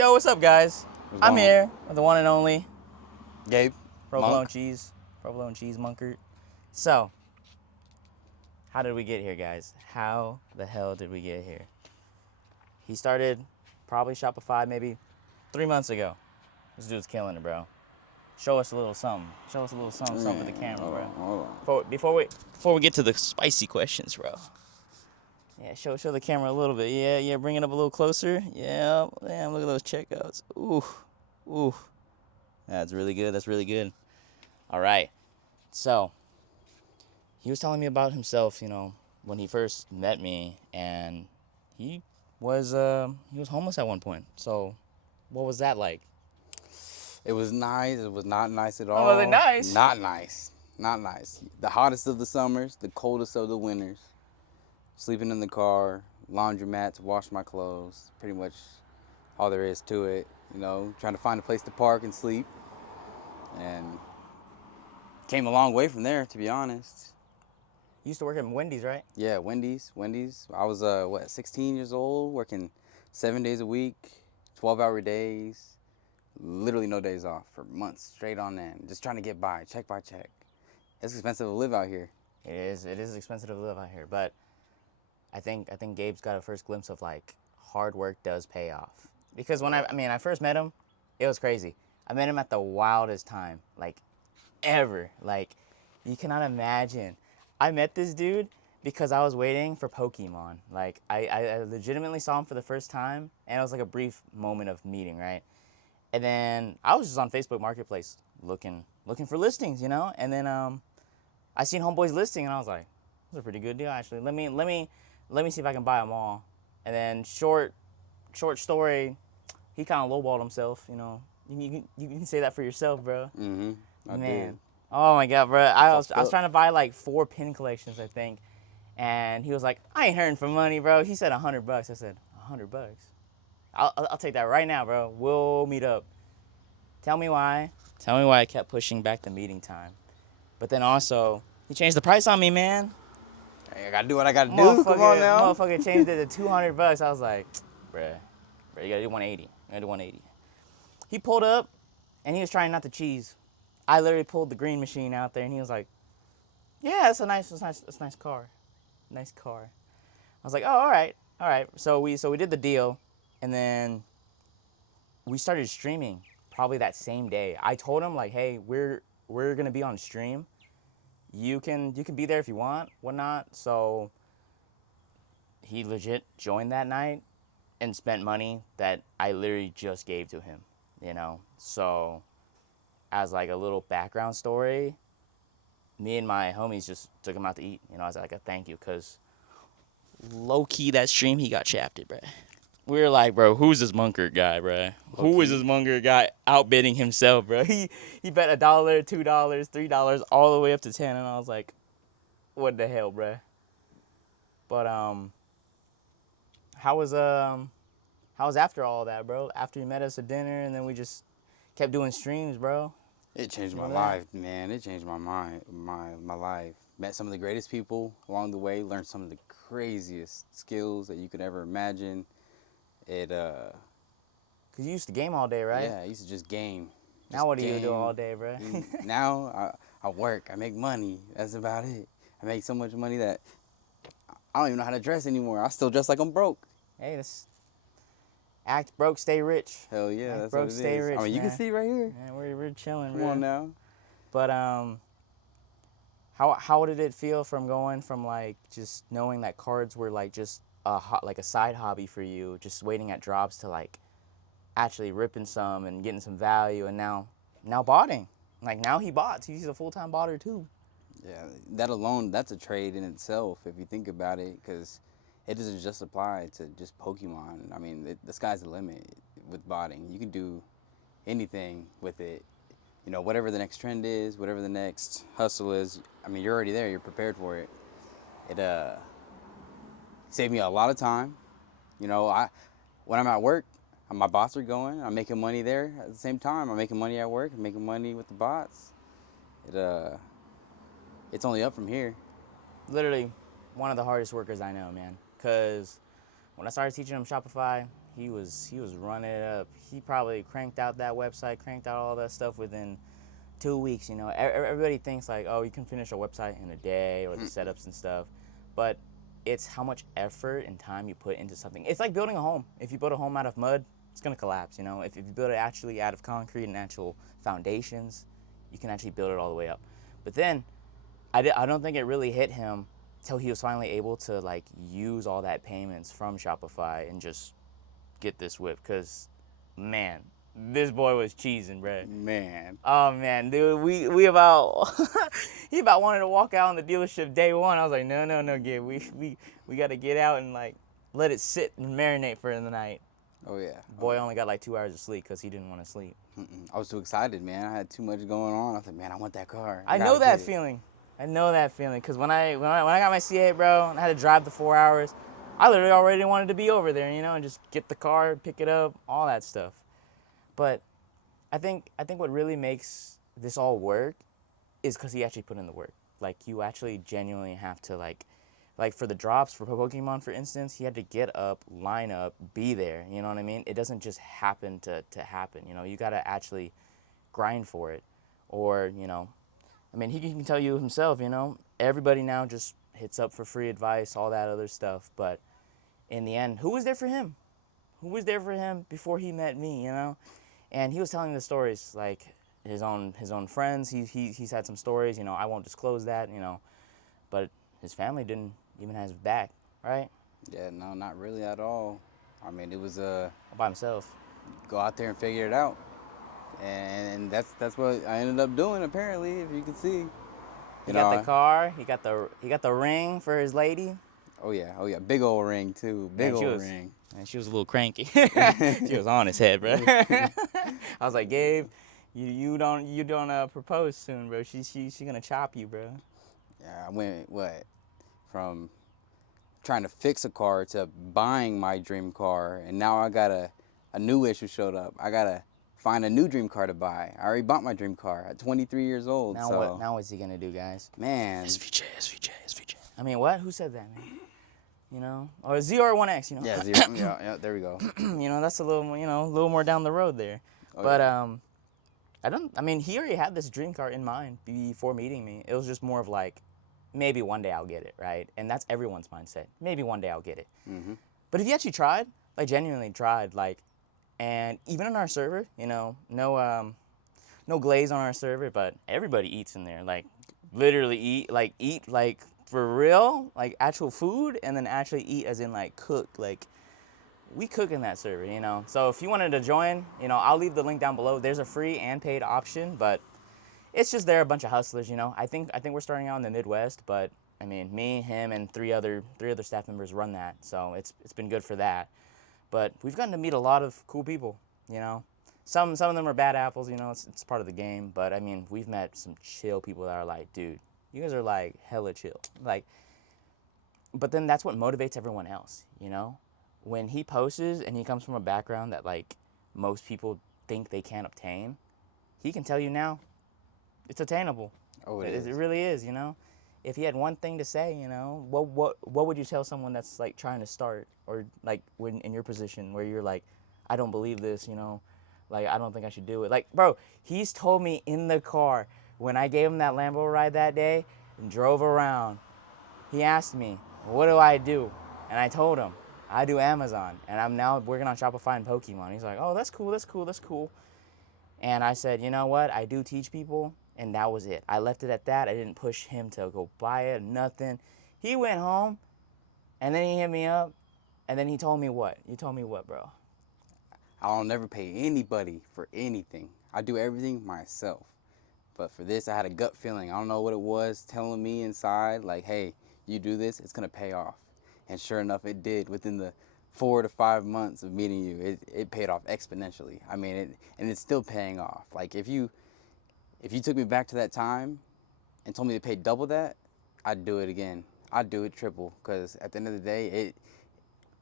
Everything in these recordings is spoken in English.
Yo, what's up, guys? What's I'm going on? here with the one and only Gabe, provolone Monk. cheese munkert. So, how did we get here, guys? How the hell did we get here? He started probably Shopify maybe 3 months ago. This dude's killing it, bro. Show us a little something. Show us a little something for the camera, bro. Hold on. Before we get to the spicy questions, bro. Yeah, show the camera a little bit. Yeah, bring it up a little closer. Yeah, damn, look at those checkouts. Ooh. That's really good. All right. So, he was telling me about himself, when he first met me, and he was homeless at one point. So, what was that like? It was nice. It was not nice at all. Oh, was it nice? Not nice. Not nice. The hottest of the summers, the coldest of the winters. Sleeping in the car, laundromats, wash my clothes. Pretty much all there is to it. Trying to find a place to park and sleep. And came a long way from there, to be honest. You used to work at Wendy's, right? Yeah, Wendy's. I was 16 years old, working 7 days a week, 12-hour days, literally no days off for months straight on end, just trying to get by, check by check. It's expensive to live out here. It is expensive to live out here, but I think Gabe's got a first glimpse of like hard work does pay off. Because when I first met him, it was crazy. I met him at the wildest time, like ever. Like, you cannot imagine. I met this dude because I was waiting for Pokémon. Like, I legitimately saw him for the first time, and it was like a brief moment of meeting, right? And then I was just on Facebook Marketplace looking for listings, And then I seen Homeboy's listing, and I was like, "That's a pretty good deal, actually. Let me see if I can buy them all." And then short story, he kind of lowballed himself, You can say that for yourself, bro. Mm-hmm. I did. Oh my God, bro. I was trying to buy like 4 pin collections, I think. And he was like, "I ain't hurting for money, bro." He said $100. I said, $100? I'll take that right now, bro. We'll meet up. Tell me why I kept pushing back the meeting time. But then also, he changed the price on me, man. Hey, I gotta do what I gotta do. Come on now. Motherfucker changed it to $200. I was like, bruh, you gotta do 180. He pulled up, and he was trying not to cheese. I literally pulled the green machine out there, and he was like, "Yeah, it's a nice car. Nice car." I was like, "Oh, all right." So we did the deal, and then we started streaming probably that same day. I told him like, "Hey, we're gonna be on stream. You can be there if you want, whatnot." So he legit joined that night and spent money that I literally just gave to him, So as like a little background story, me and my homies just took him out to eat, as like a thank you, because low-key that stream he got shafted, bruh. We were like, bro, who's this Munkert guy, bruh? Who is this Munkert guy outbidding himself, bro? He bet $1, $2, $3, all the way up to 10, and I was like, what the hell, bruh? But how was after all that, bro? After you met us at dinner, and then we just kept doing streams, bro. It changed my life, man. It changed my mind, my life. Met some of the greatest people along the way. Learned some of the craziest skills that you could ever imagine. Cause you used to game all day, right? Yeah, I used to just game. Now what do you do all day, bro? Now I work. I make money. That's about it. I make so much money that I don't even know how to dress anymore. I still dress like I'm broke. Hey, this act broke, stay rich. Hell yeah, act that's broke, what it stay is. rich. I mean, you can see right here. Yeah, we're chilling. Come on now. But how did it feel from going from like just knowing that cards were like just like a side hobby for you, just waiting at drops, to like actually ripping some and getting some value, and now botting. Like, now he bots. He's a full-time botter too. Yeah, that alone, that's a trade in itself if you think about it, because it doesn't just apply to just Pokemon. I mean, the sky's the limit with botting. You can do anything with it. Whatever the next trend is, whatever the next hustle is, I mean, you're already there. You're prepared for it. It saved me a lot of time. When I'm at work, my bots are going. I'm making money there at the same time. I'm making money at work. I'm making money with the bots. It's only up from here. Literally one of the hardest workers I know, man. Because when I started teaching him Shopify, he was running it up. He probably cranked out that website, cranked out all that stuff within 2 weeks. You know, everybody thinks like, oh, you can finish a website in a day or the setups and stuff, but it's how much effort and time you put into something. It's like building a home. If you build a home out of mud, it's gonna collapse. You know, if you build it actually out of concrete and actual foundations, you can actually build it all the way up. But then, I don't think it really hit him till he was finally able to like use all that payments from Shopify and just get this whip. Cause, man, this boy was cheesing, bro. Man. Oh man, dude, we about he about wanted to walk out on the dealership day one. I was like, no, Gabe, we got to get out and like let it sit and marinate for the night. Oh yeah. Boy only got like 2 hours of sleep because he didn't want to sleep. I was too excited, man. I had too much going on. I was like, man, I want that car. I know that feeling. I know that feeling because when I got my C8, bro, and I had to drive the 4 hours, I literally already wanted to be over there, you know, and just get the car, pick it up, all that stuff. But I think what really makes this all work is because he actually put in the work. Like, you actually genuinely have to, like for the drops for Pokemon, for instance, he had to get up, line up, be there, you know what I mean? It doesn't just happen to happen, you know? You got to actually grind for it. Or, you know, I mean, he can tell you himself, you know, everybody now just hits up for free advice, all that other stuff. But in the end, who was there for him? Who was there for him before he met me, you know? And he was telling the stories, like his own friends. He's had some stories, you know, I won't disclose that, you know, but his family didn't even have his back, right? Yeah, no, not really at all. I mean, it was By himself. go out there and figure it out. And that's what I ended up doing, apparently, if you can see. He got the car, he got the ring for his lady. Oh yeah, big old ring too, big old ring. And she was a little cranky. She was on his head, bro. I was like, Gabe, you don't propose soon, bro. She gonna chop you, bro. Yeah, I went from trying to fix a car to buying my dream car, and now I got a new issue showed up. I gotta find a new dream car to buy. I already bought my dream car at 23 years old. Now what's he gonna do, guys? Man. SVJ. I mean, what? Who said that, man? You know, or ZR1X, you know. Yeah, zero. yeah, there we go. You know, that's a little more down the road there. Oh, but yeah. I mean, he already had this dream car in mind before meeting me. It was just more of like, maybe one day I'll get it, right? And that's everyone's mindset. Maybe one day I'll get it. Mm-hmm. But if you actually tried, like genuinely tried, like, and even on our server, you know, no glaze on our server, but everybody eats in there, like literally eat like for real, like actual food, and then actually eat as in like cook, like we cook in that server, you know. So if you wanted to join, you know, I'll leave the link down below. There's a free and paid option, but it's just they're a bunch of hustlers, you know. I think we're starting out in the Midwest, but I mean, me, him, and three other staff members run that, so it's been good for that. But we've gotten to meet a lot of cool people, you know. Some of them are bad apples, you know. It's part of the game, but I mean, we've met some chill people that are like, dude, you guys are like hella chill, like. But then that's what motivates everyone else, you know. When he posts and he comes from a background that like most people think they can't obtain, he can tell you now it's attainable. Oh, it is. It really is, you know. If he had one thing to say, you know, what would you tell someone that's like trying to start, or like when in your position where you're like, I don't believe this, you know, like I don't think I should do it. Like, bro, he's told me in the car when I gave him that Lambo ride that day and drove around, he asked me, what do I do? And I told him, I do Amazon, and I'm now working on Shopify and Pokémon. He's like, oh, that's cool. And I said, you know what? I do teach people, and that was it. I left it at that. I didn't push him to go buy it, nothing. He went home, and then he hit me up, and then he told me what? You told me what, bro? I'll never pay anybody for anything. I do everything myself. But for this, I had a gut feeling. I don't know what it was telling me inside, like, hey, you do this, it's going to pay off. And sure enough, it did. Within the 4 to 5 months of meeting you, it paid off exponentially. I mean, and it's still paying off. Like, if you took me back to that time and told me to pay double that, I'd do it again. I'd do it triple, because at the end of the day,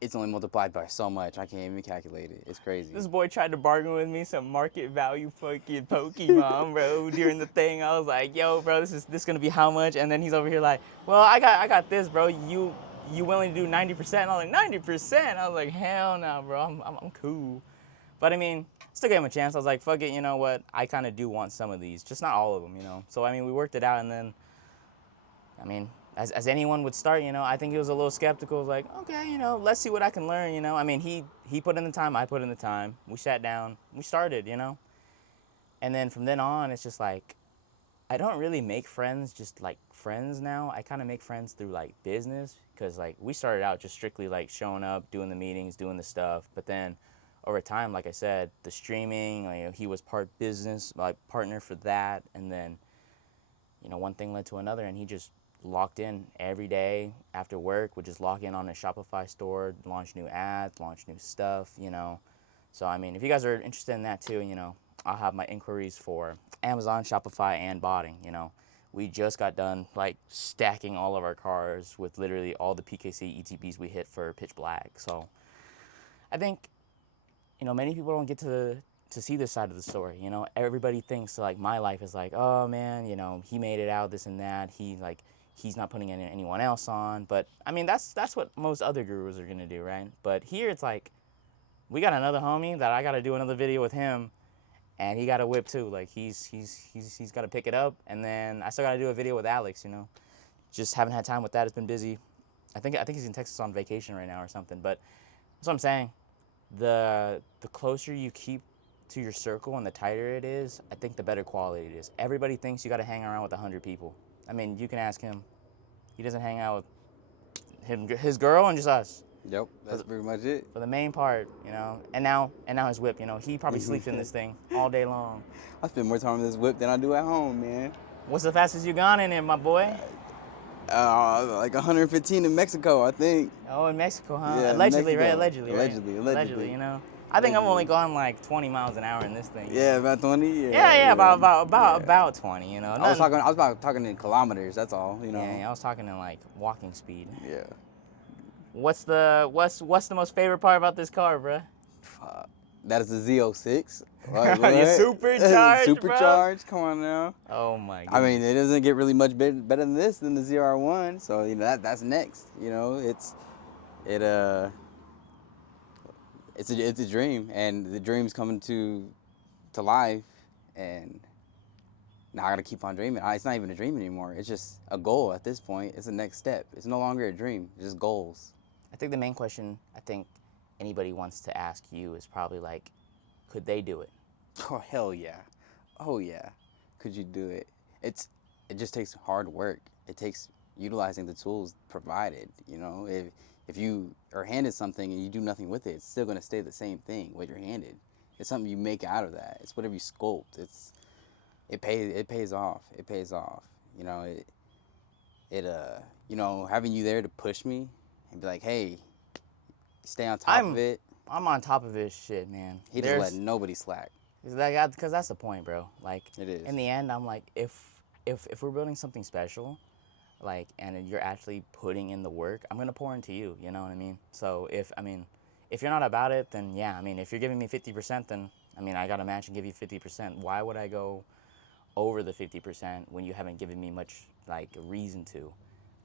it's only multiplied by so much. I can't even calculate it. It's crazy. This boy tried to bargain with me some market value fucking Pokemon, bro, during the thing. I was like, yo, bro, this gonna be how much? And then he's over here like, well, I got this, bro. You you willing to do 90%? And I was like, 90%? I was like, hell no, bro. I'm cool. But I mean, still gave him a chance. I was like, fuck it, you know what? I kind of do want some of these, just not all of them, you know. So I mean, we worked it out, and then, I mean, as anyone would start, you know, I think he was a little skeptical. Like, okay, you know, let's see what I can learn, you know. I mean, he put in the time, I put in the time. We sat down, we started, you know. And then from then on, it's just like, I don't really make friends just like friends now. I kind of make friends through like business, because like we started out just strictly like showing up, doing the meetings, doing the stuff. But then over time, like I said, the streaming, like, you know, he was part business, like partner for that. And then, you know, one thing led to another, and he just locked in every day after work, would just log in on a Shopify store, launch new ads, launch new stuff, you know. So, I mean, if you guys are interested in that too, you know, I'll have my inquiries for Amazon, Shopify, and botting, you know. We just got done, like, stacking all of our cars with literally all the PKC ETBs we hit for Pitch Black. So, I think, you know, many people don't get to see this side of the story, you know. Everybody thinks, like, my life is like, oh, man, you know, he made it out, this and that. He's not putting anyone else on. But, I mean, that's what most other gurus are going to do, right? But here it's like, we got another homie that I got to do another video with him, and he got a whip too. Like, he's got to pick it up, and then I still got to do a video with Alex, you know. Just haven't had time with that. It's been busy. I think he's in Texas on vacation right now or something. But that's what I'm saying. The closer you keep to your circle and the tighter it is, I think the better quality it is. Everybody thinks you got to hang around with 100 people. I mean, you can ask him. He doesn't hang out with his girl and just us. Yep, that's pretty much it. For the main part, you know. And now his whip, you know. He probably sleeps in this thing all day long. I spend more time in this whip than I do at home, man. What's the fastest you gone in it, my boy? Like 115 in Mexico, I think. Oh, in Mexico, huh? Yeah, Allegedly, Mexico. right? Allegedly, right? Allegedly. You know. I think I've only gone like 20 miles an hour in this thing. Yeah, about 20. Yeah, about 20. You know. I was talking in kilometers. That's all. You know. Yeah, I was talking in like walking speed. Yeah. What's the most favorite part about this car, bruh? That is the Z06. You supercharged, Supercharged. bro? Come on now. Oh my god. I mean, it doesn't get really much better than this, than the ZR1. So you know that's next. You know, it's a dream, and the dream's coming to life, and now I gotta keep on dreaming. It's not even a dream anymore. It's just a goal at this point. It's the next step. It's no longer a dream. It's just goals. I think the main question I think anybody wants to ask you is probably like, could they do it? Oh hell yeah. Oh yeah. Could you do it? It just takes hard work. It takes utilizing the tools provided. You know, if you are handed something and you do nothing with it, it's still gonna stay the same thing what you're handed. It's something you make out of that. It's whatever you sculpt. It pays off. It pays off. You know, you know, having you there to push me and be like, hey, stay on top of it. I'm on top of his shit, man. He doesn't let nobody slack. Because that's the point, bro. Like, it is. In the end, I'm like, if we're building something special, like, and you're actually putting in the work, I'm gonna pour into you. You know what I mean? So if you're not about it, then yeah. I mean, if you're giving me 50%, then I mean, I gotta match and give you 50%. Why would I go over the 50% when you haven't given me much like reason to?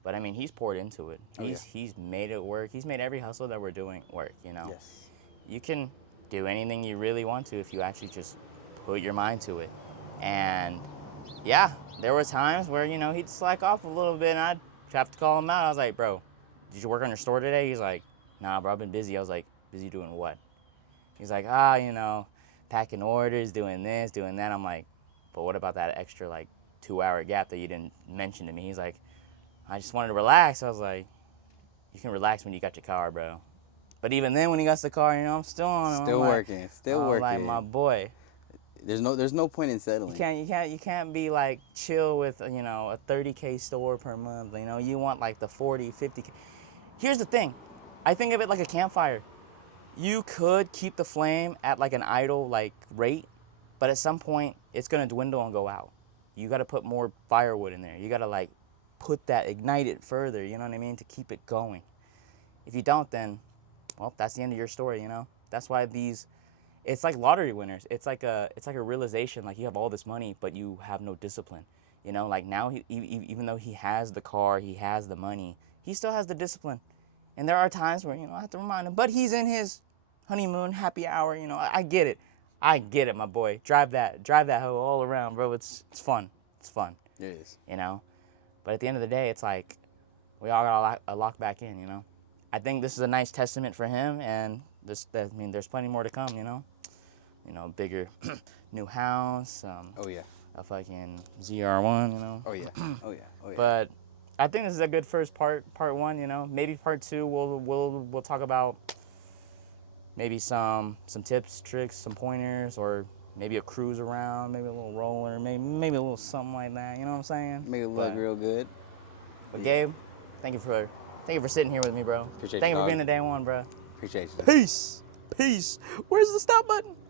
But I mean, he's poured into it. He's made it work. He's made every hustle that we're doing work. You know. Yes. You can do anything you really want to if you actually just put your mind to it. And yeah, there were times where, you know, he'd slack off a little bit and I'd have to call him out. I was like, bro, did you work on your store today? He's like, nah, bro, I've been busy. I was like, busy doing what? He's like, you know, packing orders, doing this, doing that. I'm like, but what about that extra like 2-hour gap that you didn't mention to me? He's like, I just wanted to relax. I was like, you can relax when you got your car, bro. But even then, when he got the car, you know, I'm still on. Still working. Like, my boy. There's no point in settling. You can't be like chill with, you know, a 30K store per month. You know, you want like the 40, 50K. Here's the thing. I think of it like a campfire. You could keep the flame at like an idle like rate, but at some point it's gonna dwindle and go out. You got to put more firewood in there. You got to like ignite it further. You know what I mean? To keep it going. If you don't, then well, that's the end of your story, you know? That's why it's like lottery winners. It's like a realization, like you have all this money, but you have no discipline. You know, like now, even though he has the car, he has the money, he still has the discipline. And there are times where, I have to remind him, but he's in his honeymoon happy hour, I get it. I get it, my boy. Drive that hoe all around, bro. It's fun. It's fun. It is. But at the end of the day, it's like we all got to lock back in, I think this is a nice testament for him, and there's plenty more to come, bigger new house, Oh yeah. a fucking ZR1, Oh yeah. Oh yeah. Oh yeah. But I think this is a good first part one, maybe part two we'll talk about maybe some tips, tricks, some pointers, or maybe a cruise around, maybe a little roller, maybe a little something like that, you know what I'm saying? Make it look real good. But Gabe, thank you for sitting here with me, bro. Appreciate Thank you, you for dog. being a day one, bro. Appreciate you. Peace. Where's the stop button?